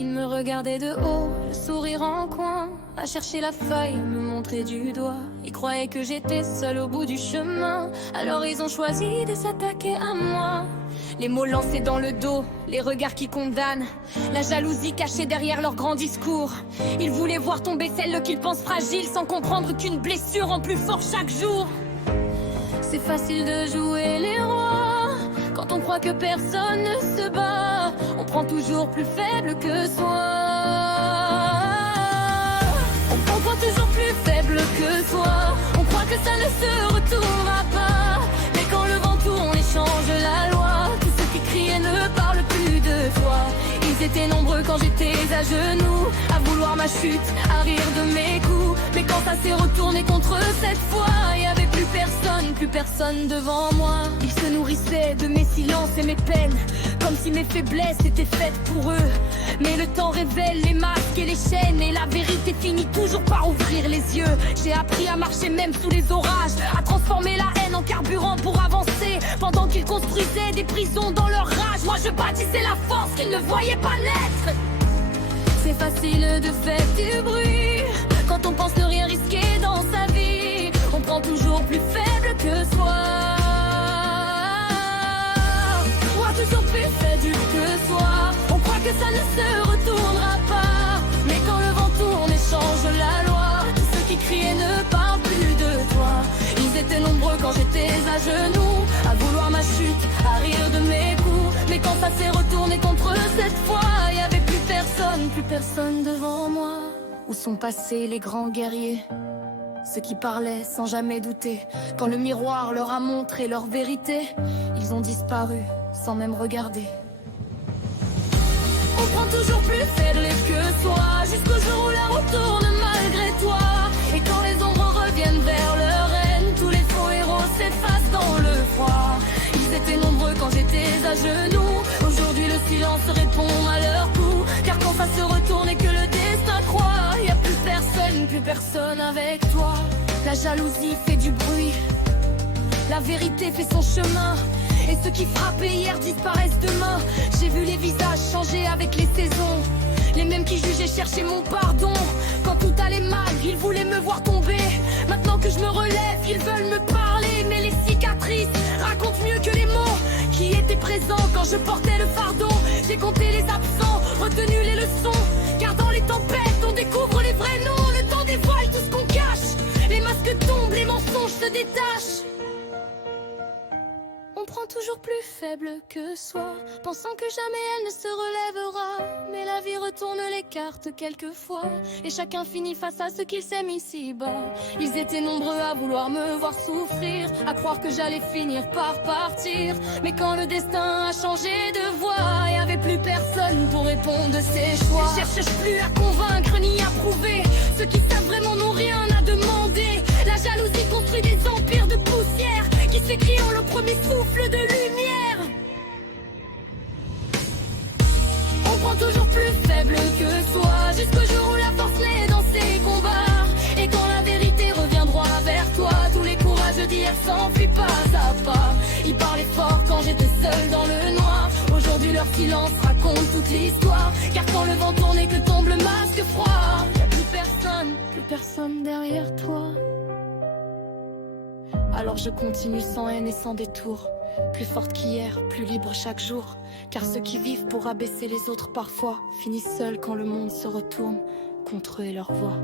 Il me regardait de haut, le sourire en coin, à chercher la faille, me montrer du doigt. Ils croyaient que j'étais seule au bout du chemin, alors ils ont choisi de s'attaquer à moi. Les mots lancés dans le dos, les regards qui condamnent, la jalousie cachée derrière leurs grands discours. Ils voulaient voir tomber celle qu'ils pensent fragile, sans comprendre qu'une blessure rend plus fort chaque jour. C'est facile de jouer les rois, quand on croit que personne ne se bat. On prend toujours plus faible que soi. On prend toujours plus faible que soi. On croit que ça ne se retournera pas. Mais quand le vent tourne et change la loi, tous ceux qui criaient ne parlent plus de toi. Ils étaient nombreux quand j'étais à genoux, à vouloir ma chute, à rire de mes coups. Mais quand ça s'est retourné contre cette fois, y avait plus personne devant moi. Ils se nourrissaient de mes silences et mes peines, comme si mes faiblesses étaient faites pour eux. Mais le temps révèle les masques et les chaînes, et la vérité finit toujours par ouvrir les yeux. J'ai appris à marcher même sous les orages, à transformer la haine en carburant pour avancer, pendant qu'ils construisaient des prisons dans leur rage. Moi je bâtissais la force qu'ils ne voyaient pas naître. C'est facile de faire du bruit quand on pense ne rien risquer dans sa vie. On prend toujours plus faible que soi. Toujours plus faible que soi. On croit que ça ne se retournera pas. Mais quand le vent tourne et change la loi, tous ceux qui criaient ne parlent plus de toi. Ils étaient nombreux quand j'étais à genoux, à vouloir ma chute, à rire de mes coups. Mais quand ça s'est retourné contre eux cette fois, y avait plus personne devant moi. Où sont passés les grands guerriers, ceux qui parlaient sans jamais douter? Quand le miroir leur a montré leur vérité, ils ont disparu sans même regarder. On prend toujours plus faible que soi, jusqu'au jour où la route tourne malgré toi. Et quand les ombres reviennent vers leur haine, tous les faux héros s'effacent dans le froid. Ils étaient nombreux quand j'étais à genoux, aujourd'hui le silence répond à leur coup. Car quand ça se retourne et que le destin croit, y a plus personne avec toi. La jalousie fait du bruit, la vérité fait son chemin, et ceux qui frappaient hier disparaissent demain. J'ai vu les visages changer avec les saisons, les mêmes qui jugeaient cherchaient mon pardon. Quand tout allait mal, ils voulaient me voir tomber. Maintenant que je me relève, ils veulent me parler. Mais les cicatrices racontent mieux que les mots qui étaient présents quand je portais le fardeau. J'ai compté les absents, retenu les leçons, car dans les tempêtes on découvre les vrais noms. Le temps dévoile tout ce qu'on cache, les masques tombent, les mensonges se détachent. On prend toujours plus faible que soi, pensant que jamais elle ne se relèvera. Mais la vie retourne les cartes quelquefois, et chacun finit face à ce qu'il s'aime ici-bas. Ils étaient nombreux à vouloir me voir souffrir, à croire que j'allais finir par partir. Mais quand le destin a changé de voie, y avait plus personne pour répondre de ses choix. Je cherche plus à convaincre ni à prouver, ceux qui savent vraiment n'ont rien à demander. La jalousie construit des empires de poussière qui s'écrit en le premier souffle de lumière. On prend toujours plus faible que soi, jusqu'au jour où la force naît dans ses combats. Et quand la vérité revient droit vers toi, tous les courageux d'hier s'enfuient pas à pas. Ils parlaient fort quand j'étais seule dans le noir, aujourd'hui leur silence raconte toute l'histoire. Car quand le vent tourne et que tombe le masque froid, y'a plus personne derrière toi. Alors je continue sans haine et sans détour, plus forte qu'hier, plus libre chaque jour. Car ceux qui vivent pour abaisser les autres parfois finissent seuls quand le monde se retourne contre eux et leur voix.